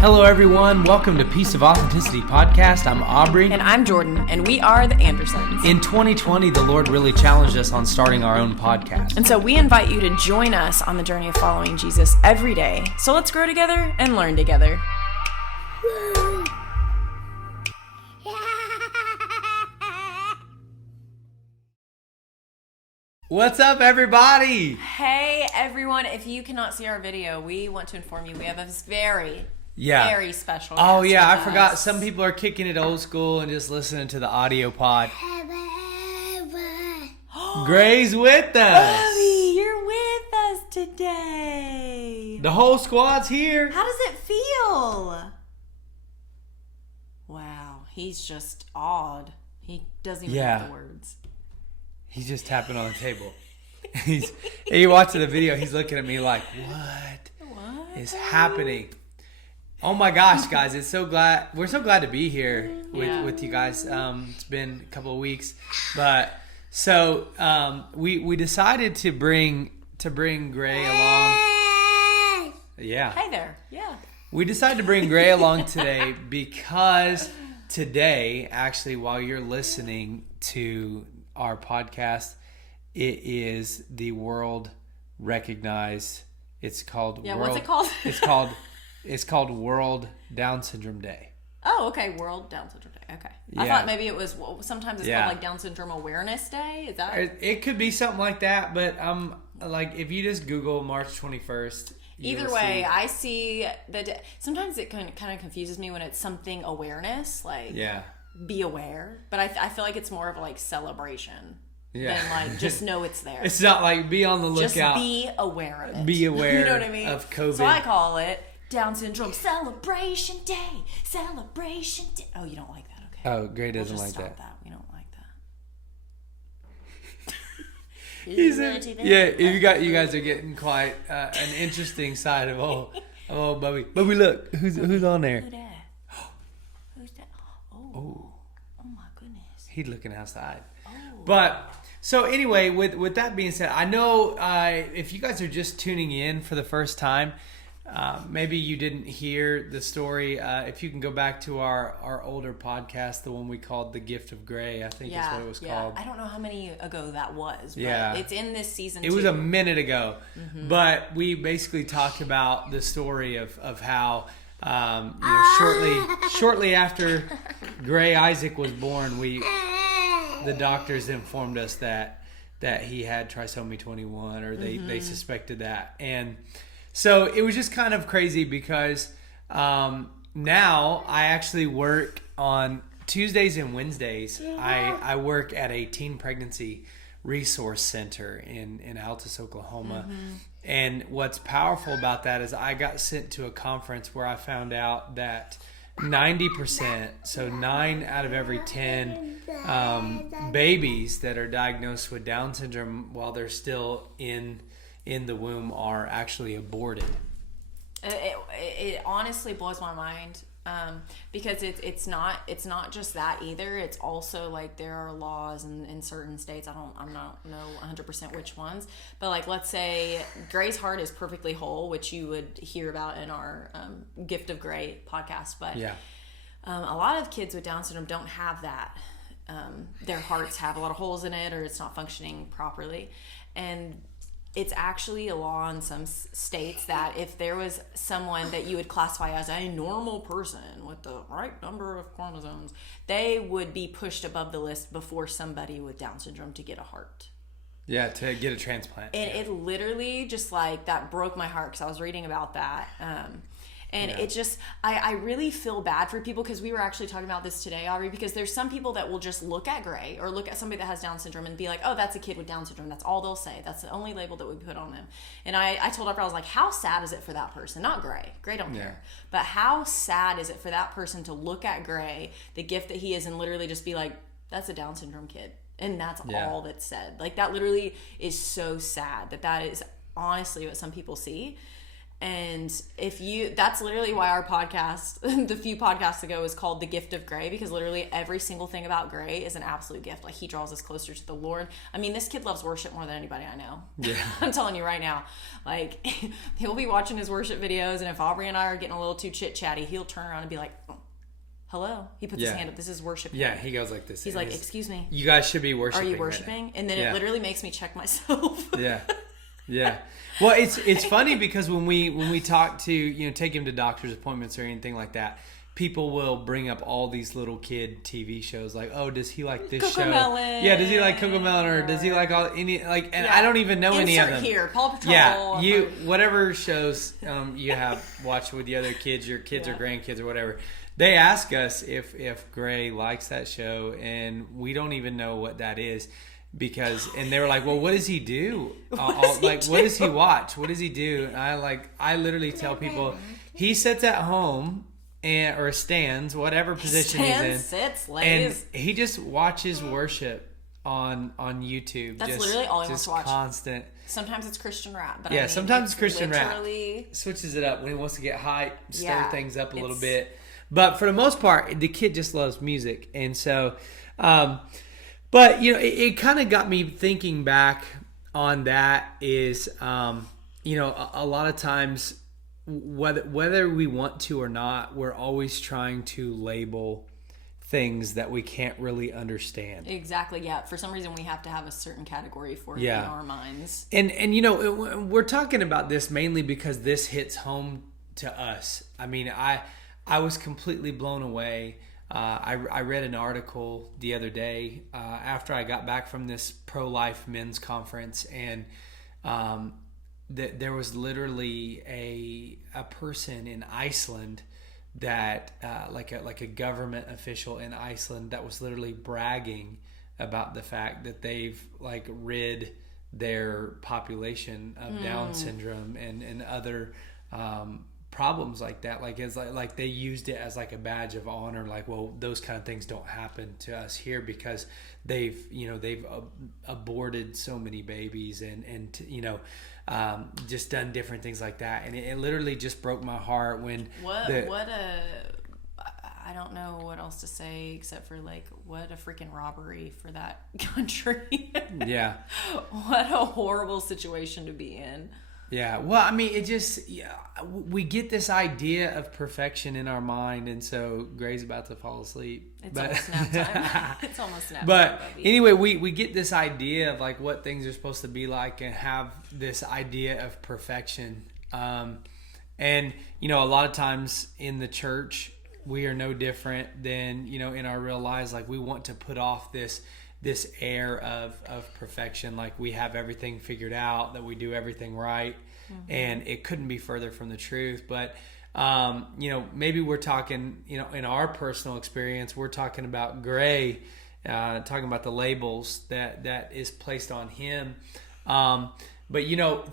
Hello, everyone. Welcome to Piece of Authenticity Podcast. I'm Aubrey. And I'm Jordan, and we are the Andersons. In 2020, the Lord really challenged us on starting our own podcast. And so we invite you to join us on the journey of following Jesus every day. So let's grow together and learn together. What's up, everybody? Hey, everyone. If you cannot see our video, we want to inform you we have a very special guest. Oh, yeah. I forgot. Some people are kicking it old school and just listening to the audio pod. Gray's with us. Bobby, you're with us today. The whole squad's here. How does it feel? Wow. He's just awed. He doesn't even have the words. He's just tapping on the table. You watching the video, he's looking at me like, what is happening? Oh my gosh, guys, we're so glad to be here with you guys. It's been a couple of weeks. But so we decided to bring Gray along. Yeah. Hey there. Yeah. We decided to bring Gray along today because today, actually, while you're listening to our podcast, it is the world recognized. It's called what's it called? It's called World Down Syndrome Day. Oh, okay. World Down Syndrome Day. Okay. Yeah. I thought maybe it was, sometimes it's called like Down Syndrome Awareness Day. Is that? It could be something like that, but like if you just Google March 21st. Either way, I see that sometimes it kind of confuses me when it's something awareness, like be aware. But I feel like it's more of like celebration than like just know it's there. It's not like be on the lookout. Just be aware of it. Be aware you know what I mean? of COVID. So I call it Down Syndrome Celebration Day. Celebration Day. Oh, you don't like that? Okay. Oh, Gray doesn't like that. We don't like that. You guys are getting quite an interesting side of old Bubby. Bubby, look, who's on there? Who that? Who's that? Oh my goodness. He's looking outside. Oh. But so anyway, with that being said, I know if you guys are just tuning in for the first time, maybe you didn't hear the story. If you can go back to our older podcast, the one we called The Gift of Gray, I think is what it was called. I don't know how many ago that was, but it's in this season. It was a minute ago, but we basically talked about the story of how shortly after Gray Isaac was born, the doctors informed us that he had trisomy 21, or they suspected that. And so it was just kind of crazy because now I actually work on Tuesdays and Wednesdays. I work at a teen pregnancy resource center in Altus, Oklahoma. And what's powerful about that is I got sent to a conference where I found out that 90%, so 9 out of every 10 babies that are diagnosed with Down syndrome while they're still in the womb are actually aborted. It honestly blows my mind because it's not just that either. It's also like there are laws in certain states. I'm not know 100% which ones, but like let's say Gray's heart is perfectly whole, which you would hear about in our Gift of Gray podcast. But a lot of kids with Down syndrome don't have that. Their hearts have a lot of holes in it, or it's not functioning properly, and it's actually a law in some states that if there was someone that you would classify as a normal person with the right number of chromosomes, they would be pushed above the list before somebody with Down syndrome to get a heart. Yeah, to get a transplant. And it literally just like that broke my heart because I was reading about that. It just, I really feel bad for people because we were actually talking about this today, Aubrey, because there's some people that will just look at Gray or look at somebody that has Down syndrome and be like, oh, that's a kid with Down syndrome. That's all they'll say. That's the only label that we put on them. And I told Aubrey, I was like, how sad is it for that person? Not Gray. Gray don't care. But how sad is it for that person to look at Gray, the gift that he is, and literally just be like, that's a Down syndrome kid. And that's all that's said. Like that literally is so sad that is honestly what some people see. And that's literally why our podcast, the few podcasts ago, is called The Gift of Gray, because literally every single thing about Gray is an absolute gift. Like, he draws us closer to the Lord. I mean, this kid loves worship more than anybody I know. Yeah. I'm telling you right now. Like, he'll be watching his worship videos, and if Aubrey and I are getting a little too chit-chatty, he'll turn around and be like, oh, hello. He puts his hand up. This is worship. Yeah, he goes like this. He's like, excuse me. You guys should be worshiping. Are you worshiping? Right, and then it literally makes me check myself. Yeah. Yeah. Well, it's funny because when we talk to, take him to doctor's appointments or anything like that, people will bring up all these little kid TV shows like, oh, does he like this show? Yeah, does he like Cocomelon, or does he like I don't even know any of them. Here, Paw Patrol. Yeah, whatever shows you have watched with the other kids, your kids or grandkids or whatever. They ask us if Gray likes that show, and we don't even know what that is. And they were like, well, what does he do? What does he watch? What does he do? And I literally tell people he sits at home or stands, whatever position he's in, sits, lays, and he just watches worship on YouTube. That's literally all he wants to watch. Constant. Sometimes it's Christian rap, but sometimes it's Christian rap. Switches it up when he wants to get hype, stir things up a little bit. But for the most part, the kid just loves music, and so. But, it kind of got me thinking back on that is, a lot of times, whether we want to or not, we're always trying to label things that we can't really understand. Exactly, yeah. For some reason, we have to have a certain category for it in our minds. And we're talking about this mainly because this hits home to us. I mean, I was completely blown away. I read an article the other day after I got back from this pro-life men's conference, and there was literally a person in Iceland that like a government official in Iceland that was literally bragging about the fact that they've rid their population of Down syndrome and other problems like that, like they used it as a badge of honor, well, those kind of things don't happen to us here because they've aborted so many babies and just done different things like that, and it literally just broke my heart when I don't know what else to say except for what a freaking robbery for that country. Yeah. What a horrible situation to be in. Yeah, well, I mean, we get this idea of perfection in our mind, and so Gray's about to fall asleep. It's almost nap time. It's almost nap time, But anyway, we get this idea of what things are supposed to be like and have this idea of perfection. And, a lot of times in the church, we are no different than, in our real lives. We want to put off this air of perfection, like we have everything figured out, that we do everything right. And it couldn't be further from the truth. But maybe we're talking, in our personal experience, we're talking about Gray, talking about the labels that is placed on him. But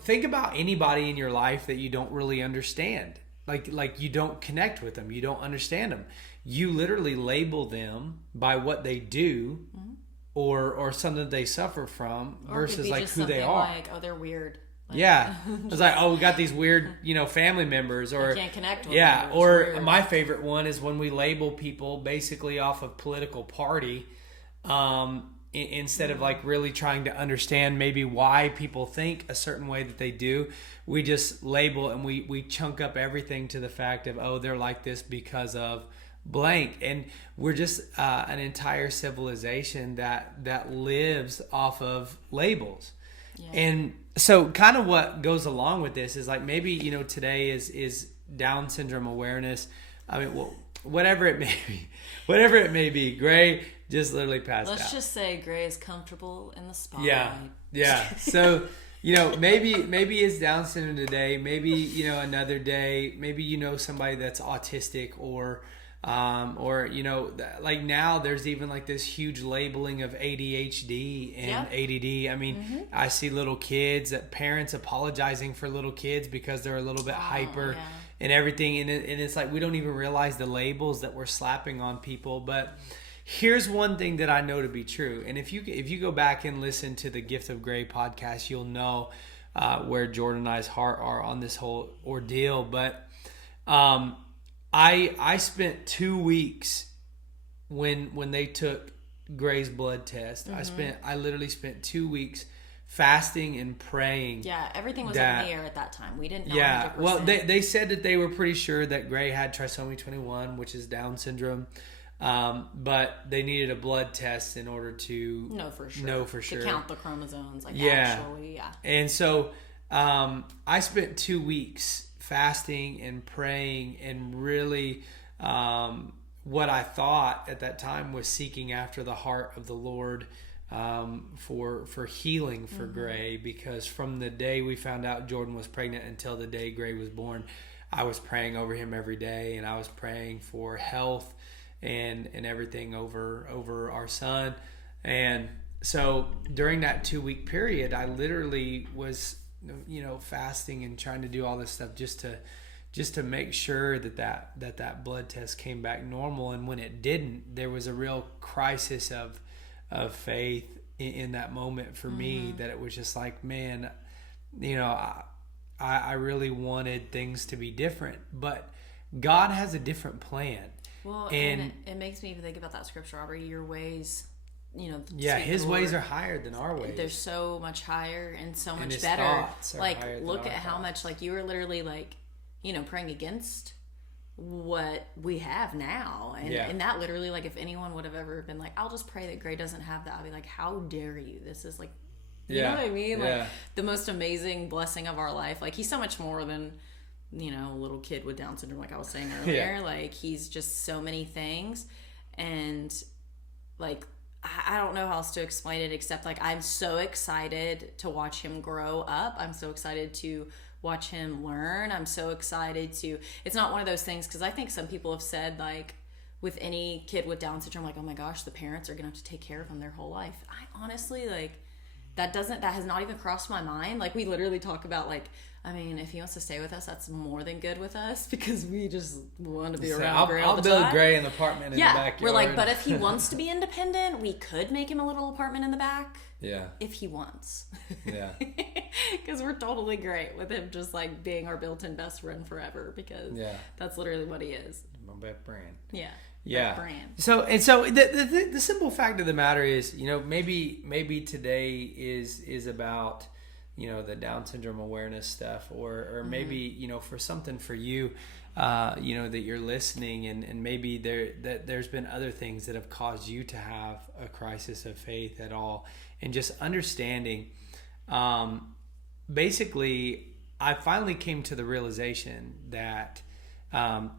think about anybody in your life that you don't really understand, like you don't connect with them, you don't understand them, you literally label them by what they do. Or something that they suffer from versus who they are. Oh, they're weird. Yeah. It's we got these weird, family members, or I can't connect with them. Yeah. Or my favorite one is when we label people basically off of political party, instead of really trying to understand maybe why people think a certain way that they do. We just label and we chunk up everything to the fact of, they're like this because of blank, and we're just an entire civilization that lives off of labels. And so kind of what goes along with this is maybe today is Down syndrome awareness. I mean, whatever it may be, Gray just literally passed out. Let's just say Gray is comfortable in the spotlight. Yeah. So maybe it's Down syndrome today, maybe another day, maybe somebody that's autistic, or now there's even this huge labeling of ADHD and ADD. I mean, I see little kids, parents apologizing for little kids because they're a little bit hyper and everything. And it's we don't even realize the labels that we're slapping on people. But here's one thing that I know to be true. And if you go back and listen to the Gift of Gray podcast, you'll know where Jordan and I's heart are on this whole ordeal. But I spent 2 weeks when they took Gray's blood test. I literally spent 2 weeks fasting and praying. Yeah, everything was up in the air at that time. We didn't know. Yeah, 100%. well, they said that they were pretty sure that Gray had trisomy 21, which is Down syndrome, but they needed a blood test in order to know for sure. To count the chromosomes, actually, yeah. And so I spent 2 weeks fasting and praying and really what I thought at that time was seeking after the heart of the Lord for healing for Gray, because from the day we found out Jordan was pregnant until the day Gray was born, I was praying over him every day, and I was praying for health and everything over our son. And so during that 2 week period, I literally was fasting and trying to do all this stuff just to make sure that blood test came back normal. And when it didn't, there was a real crisis of faith in that moment for me, that it was just like, man, I really wanted things to be different, but God has a different plan. Well, and it makes me even think about that scripture, Aubrey, your ways, his ways are higher than our ways. They're so much higher and so much better. Like, look at how much, like, you were literally like, praying against what we have now. And that literally, like, if anyone would have ever been like, I'll just pray that Gray doesn't have that, I'd be like, how dare you? This is like, you know what I mean? Like, the most amazing blessing of our life. Like, he's so much more than, a little kid with Down syndrome, like I was saying earlier. Like, he's just so many things. And, like, I don't know how else to explain it, except, like, I'm so excited to watch him grow up. I'm so excited to watch him learn. I'm so excited to, it's not one of those things, because I think some people have said, like, with any kid with Down syndrome, like, oh my gosh, the parents are gonna have to take care of him their whole life. I honestly, like, that has not even crossed my mind. Like, we literally talk about, like, I mean, if he wants to stay with us, that's more than good with us, because we just want to be around Gray all the time. I'll build Gray an apartment in the backyard. We're like, but if he wants to be independent, we could make him a little apartment in the back. Yeah. If he wants. Yeah. Because we're totally great with him just, like, being our built-in best friend forever, because that's literally what he is. My best friend. Yeah. Yeah. Brand. So the simple fact of the matter is, maybe today is about, the Down syndrome awareness stuff, or maybe, for something for you, that you're listening, and maybe there's been other things that have caused you to have a crisis of faith at all, and just understanding. Basically, I finally came to the realization that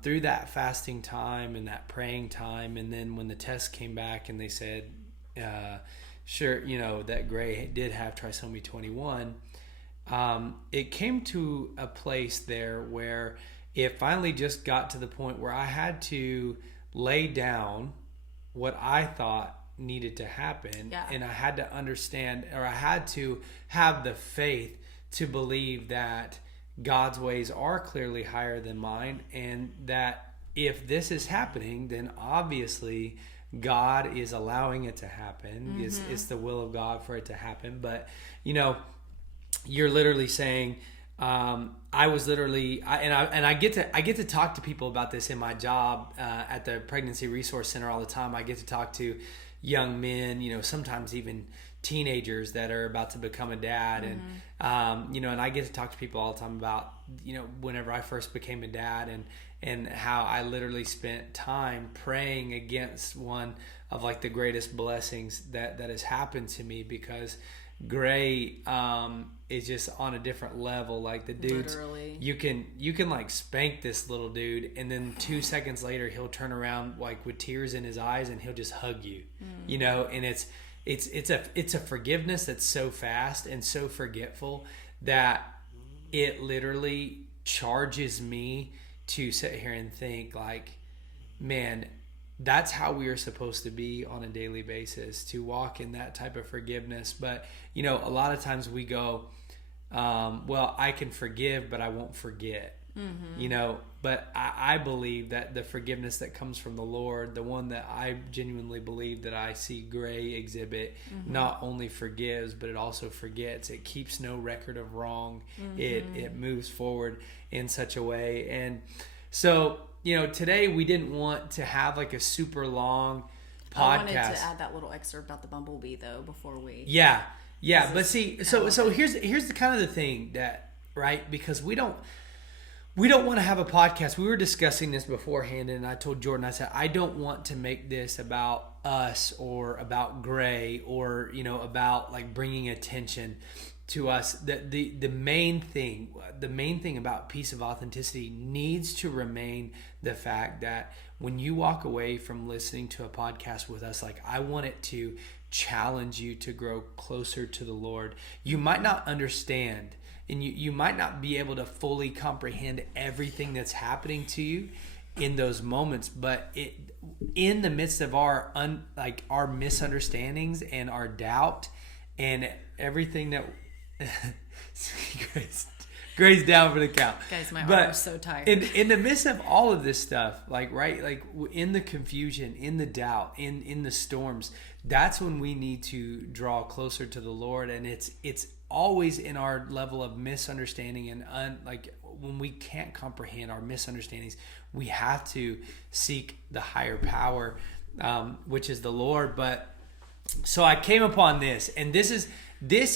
through that fasting time and that praying time, and then when the test came back and they said, sure, that Gray did have trisomy 21, it came to a place there where it finally just got to the point where I had to lay down what I thought needed to happen, and I had to understand, or I had to have the faith to believe that God's ways are clearly higher than mine, and that if this is happening, then obviously God is allowing it to happen. It's the will of God for it to happen. But you're literally saying, I get to talk to people about this in my job at the Pregnancy Resource Center all the time. I get to talk to young men, sometimes even teenagers that are about to become a dad, and and I get to talk to people all the time about whenever I first became a dad, and how I literally spent time praying against one of, like, the greatest blessings that has happened to me, because Gray is just on a different level. Like, the dude's literally, you can like spank this little dude, and then 2 seconds later he'll turn around, like, with tears in his eyes, and he'll just hug you. And it's a forgiveness that's so fast and so forgetful that it literally charges me to sit here and think, like, man, that's how we are supposed to be on a daily basis, to walk in that type of forgiveness. But a lot of times we go, well, I can forgive, but I won't forget. But I believe that the forgiveness that comes from the Lord, the one that I genuinely believe that I see Gray exhibit, not only forgives, but it also forgets. It keeps no record of wrong. It moves forward in such a way. And so, today we didn't want to have like a super long podcast. I wanted to add that little excerpt about the bumblebee though before we. Yeah. But see, so here's the kind of the thing that, right? Because we don't want to have a podcast. We were discussing this beforehand, and I told Jordan, I said, I don't want to make this about us or about Gray or, about like bringing attention to us. The main thing about Piece of Authenticity needs to remain the fact that when you walk away from listening to a podcast with us, like I want it to challenge you to grow closer to the Lord. You might not understand, and you might not be able to fully comprehend everything that's happening to you in those moments, but in the midst of our misunderstandings and our doubt and everything that Gray's down for the count. Guys, my arm's so tired. In the midst of all of this stuff, in the confusion, in the doubt, in the storms, that's when we need to draw closer to the Lord. And it's always in our level of misunderstanding and when we can't comprehend our misunderstandings, we have to seek the higher power, which is the Lord. But so I came upon this, and this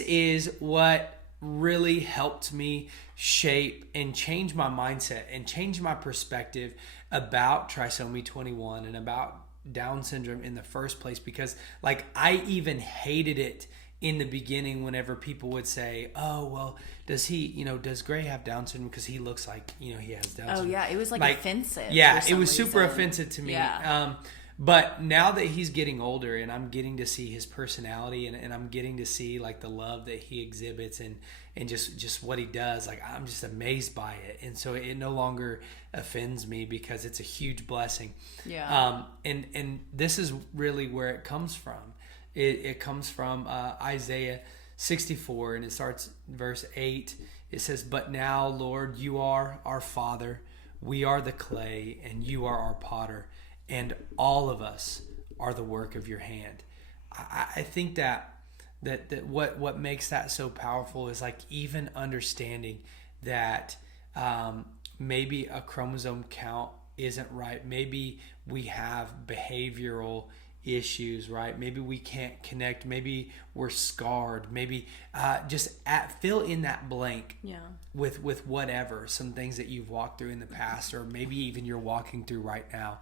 is what really helped me shape and change my mindset and change my perspective about trisomy 21 and about Down syndrome in the first place, because I even hated it in the beginning whenever people would say, oh, well, does Gray have Down syndrome because he looks like, he has Down syndrome. Oh yeah, it was offensive. Yeah, it was super offensive to me. Yeah. But now that he's getting older and I'm getting to see his personality and I'm getting to see the love that he exhibits and just what he does, I'm just amazed by it. And so it no longer offends me because it's a huge blessing. Yeah. And this is really where it comes from. It comes from Isaiah 64, and it starts verse 8. It says, "But now, Lord, you are our Father. We are the clay, and you are our potter. And all of us are the work of your hand." I think that what makes that so powerful is even understanding that maybe a chromosome count isn't right. Maybe we have behavioral issues, right? Maybe we can't connect. Maybe we're scarred. Maybe fill in that blank. Yeah. With whatever, some things that you've walked through in the past, or maybe even you're walking through right now.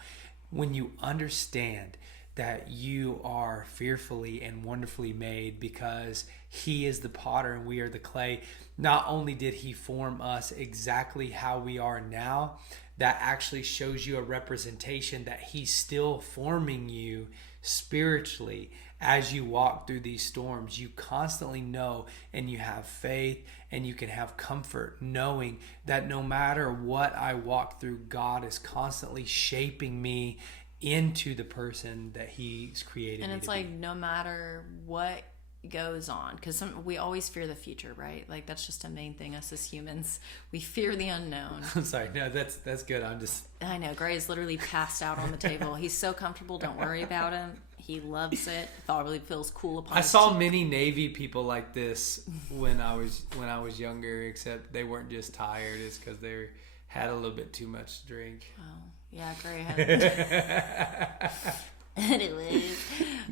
When you understand that you are fearfully and wonderfully made because he is the potter and we are the clay, not only did he form us exactly how we are now, that actually shows you a representation that he's still forming you spiritually as you walk through these storms. You constantly know, and you have faith, and you can have comfort knowing that no matter what I walk through, God is constantly shaping me into the person that he's created. And it's no matter what goes on, because we always fear the future, right? That's just a main thing. Us as humans, we fear the unknown. I'm sorry, no, that's good. I know Gray is literally passed out on the table. He's so comfortable. Don't worry about him. He loves it. Probably feels cool upon I saw many Navy people like this when I was younger, except they weren't just tired. It's because they had a little bit too much to drink. Oh yeah, Gray had. Anyways,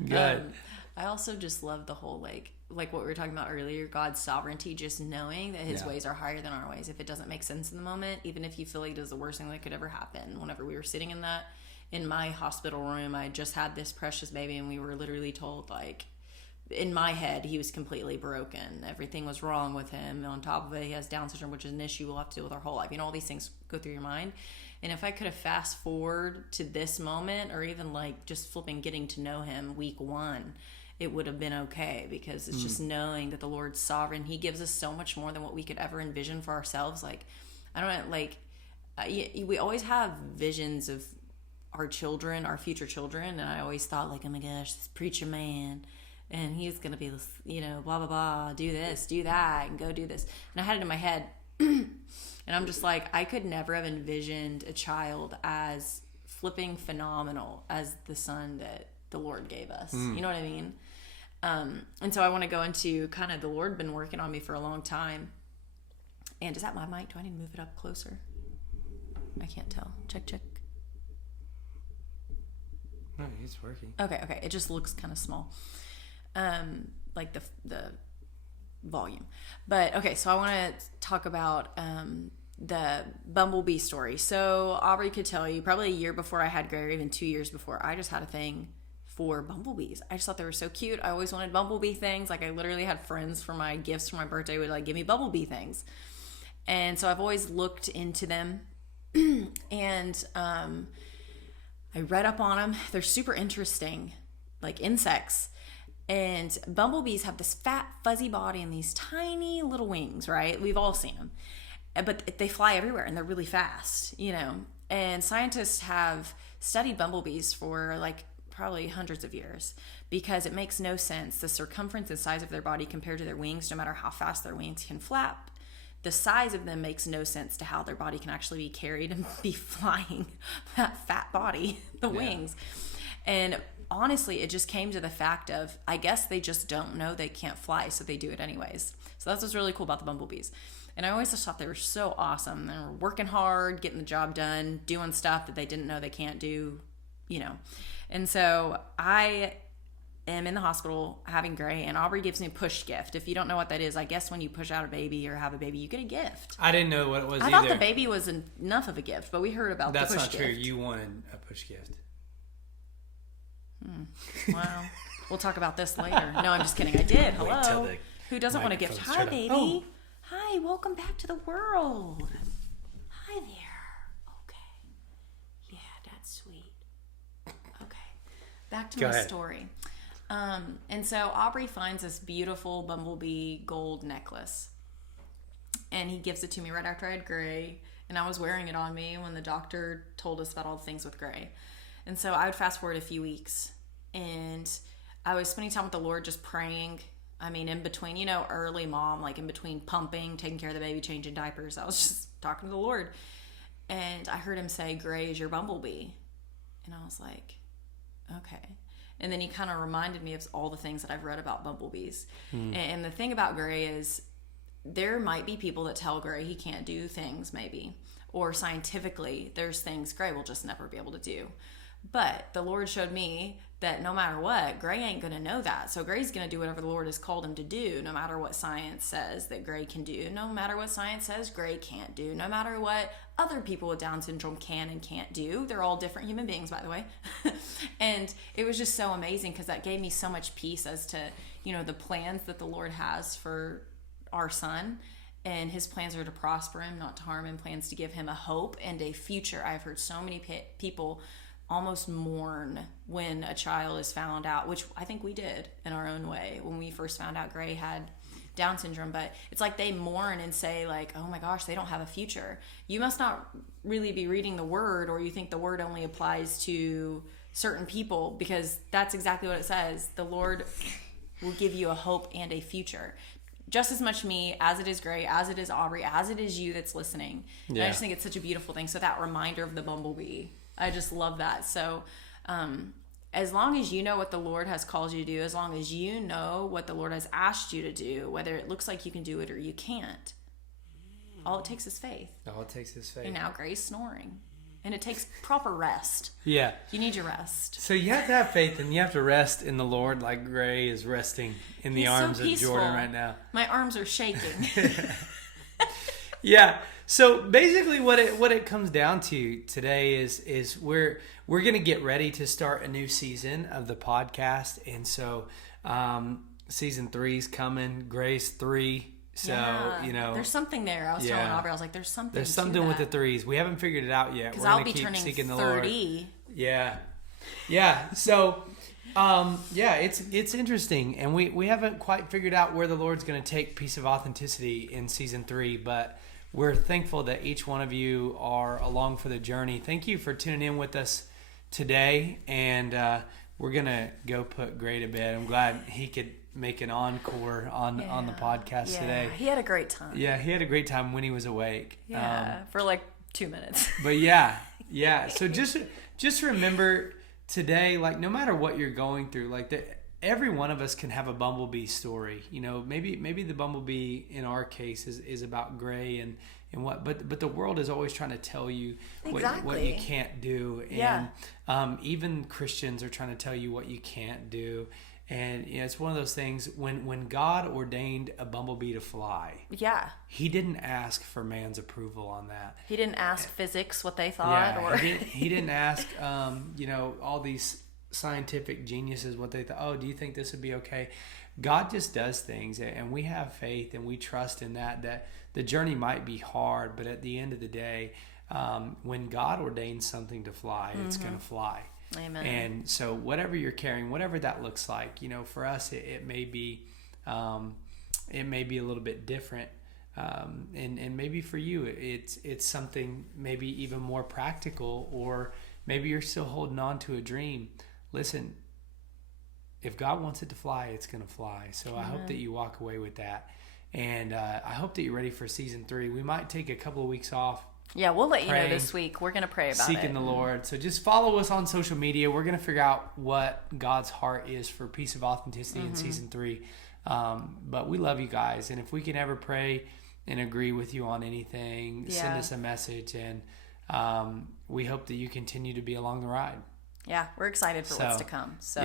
good. I also just love the whole like what we were talking about earlier, God's sovereignty, just knowing that his ways are higher than our ways. If it doesn't make sense in the moment, even if you feel like it is the worst thing that could ever happen. Whenever we were sitting in my hospital room, I just had this precious baby, and we were literally told, in my head, he was completely broken. Everything was wrong with him. And on top of it, he has Down syndrome, which is an issue we'll have to deal with our whole life. All these things go through your mind. And if I could have fast forward to this moment, or even just flipping getting to know him week 1, it would have been okay, because it's just knowing that the Lord's sovereign. He gives us so much more than what we could ever envision for ourselves. I don't know, we always have visions of our children, our future children, and I always thought oh my gosh, this preacher man, and he's gonna be this, blah blah blah, do this, do that, and go do this. And I had it in my head And I'm just like, I could never have envisioned a child as flipping phenomenal as the son that the Lord gave us. You know what I mean? And so I want to go into kind of the Lord been working on me for a long time. And is that my mic? Do I need to move it up closer? I can't tell. Check. No, it's working. Okay. It just looks kind of small. Like the volume. But okay, so I want to talk about the Bumblebee story. So Aubrey could tell you probably a year before I had Gray, or even 2 years before, I just had a thing for bumblebees. I just thought they were so cute. I always wanted bumblebee things. Like I literally had friends for my gifts for my birthday would like give me bumblebee things. And so I've always looked into them. And I read up on them. They're super interesting, like insects. And bumblebees have this fat, fuzzy body and these tiny little wings, right? We've all seen them. But they fly everywhere and they're really fast, you know. And scientists have studied bumblebees for like probably hundreds of years because it makes no sense. The circumference and size of their body compared to their wings, no matter how fast their wings can flap, the size of them makes no sense to how their body can actually be carried and be flying that fat body, the wings. And honestly, it just came to the fact of, I guess they just don't know they can't fly, so they do it anyways. So that's what's really cool about the bumblebees. And I always just thought they were so awesome. They were working hard, getting the job done, doing stuff that they didn't know they can't do, you know. And so I am in the hospital having Gray, and Aubrey gives me a push gift. If you don't know what that is, I guess when you push out a baby or have a baby, you get a gift. I didn't know what it was I either. thought the baby was enough of a gift, but we heard about the push gift. That's not true. You wanted a push gift. Wow. We'll talk about this later. No, I'm just kidding. I did. Hello. Who doesn't want a gift? Hi, baby. Oh. Hi, welcome back to the world. Hi there. Okay. Yeah, that's sweet. Okay. Back to my story. And so Aubrey finds this beautiful bumblebee gold necklace. And he gives it to me right after I had Gray. And I was wearing it on me when the doctor told us about all the things with Gray. And so I would fast forward a few weeks. And I was spending time with the Lord just praying. I mean, in between, you know, early mom, like in between pumping, taking care of the baby, changing diapers, I was just talking to the Lord. And I heard him say, Gray is your bumblebee. And I was like, okay. And then he kind of reminded me of all the things that I've read about bumblebees. And the thing about Gray is there might be people that tell Gray he can't do things, maybe. Or scientifically, there's things Gray will just never be able to do. But the Lord showed me that no matter what, Gray ain't going to know that. So Gray's going to do whatever the Lord has called him to do, no matter what science says that Gray can do, no matter what science says Gray can't do, no matter what other people with Down syndrome can and can't do. They're all different human beings, by the way. And it was just so amazing because that gave me so much peace as to, you know, the plans that the Lord has for our son. And his plans are to prosper him, not to harm him, plans to give him a hope and a future. I've heard so many people almost mourn when a child is found out, which I think we did in our own way when we first found out Gray had Down syndrome. But it's like they mourn and say like, oh my gosh, they don't have a future. You must not really be reading the word, or you think the word only applies to certain people, because that's exactly what it says. The Lord will give you a hope and a future. Just as much me as it is Gray, as it is Aubrey, as it is you that's listening. Yeah. And I just think it's such a beautiful thing. So that reminder of the bumblebee, I just love that. So as long as you know what the Lord has called you to do, as long as you know what the Lord has asked you to do, whether it looks like you can do it or you can't, all it takes is faith. All it takes is faith. And now Gray's snoring. And it takes proper rest. Yeah. You need your rest. So you have to have faith and you have to rest in the Lord, like Gray is resting in the arms of Jordan right now. My arms are shaking. Yeah. So basically what it comes down to today is we're going to get ready to start a new season of the podcast. And so season 3's coming, Gray's 3. So, yeah, you know, there's something there. I was telling Aubrey, I was like, there's something with the 3s. We haven't figured it out yet. Because I'll be turning 30. Yeah. So, it's interesting. And we haven't quite figured out where the Lord's going to take Piece of Authenticity in season 3. But we're thankful that each one of you are along for the journey. Thank you for tuning in with us today. And we're going to go put Gray to bed. I'm glad he could make an encore on the podcast today. He had a great time. Yeah, he had a great time when he was awake. Yeah, for like 2 minutes. But yeah. So just remember today, like no matter what you're going through, like every one of us can have a bumblebee story. You know, maybe the bumblebee in our case is about Gray and what, but the world is always trying to tell you what you can't do, and even Christians are trying to tell you what you can't do. And it's one of those things when God ordained a bumblebee to fly. Yeah. He didn't ask for man's approval on that. He didn't ask physics what they thought, or he didn't ask all these scientific geniuses what they thought. Oh, do you think this would be okay? God just does things, and we have faith and we trust in that the journey might be hard, but at the end of the day, when God ordains something to fly, it's going to fly. Amen. And so whatever you're carrying, whatever that looks like, for us, it may be a little bit different. And maybe for you, it's something maybe even more practical, or maybe you're still holding on to a dream. Listen, if God wants it to fly, it's going to fly. So I hope that you walk away with that. And I hope that you're ready for season 3. We might take a couple of weeks off. Yeah, we'll let you know this week. We're going to pray about seeking the Lord. So just follow us on social media. We're going to figure out what God's heart is for Piece of Authenticity in season 3. But we love you guys. And if we can ever pray and agree with you on anything, send us a message. And we hope that you continue to be along the ride. Yeah, we're excited for what's to come. So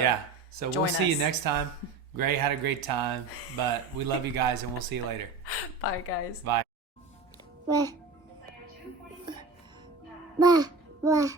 we'll see you next time. Gray had a great time, but we love you guys, and we'll see you later. Bye, guys. Bye. Bye. Bye.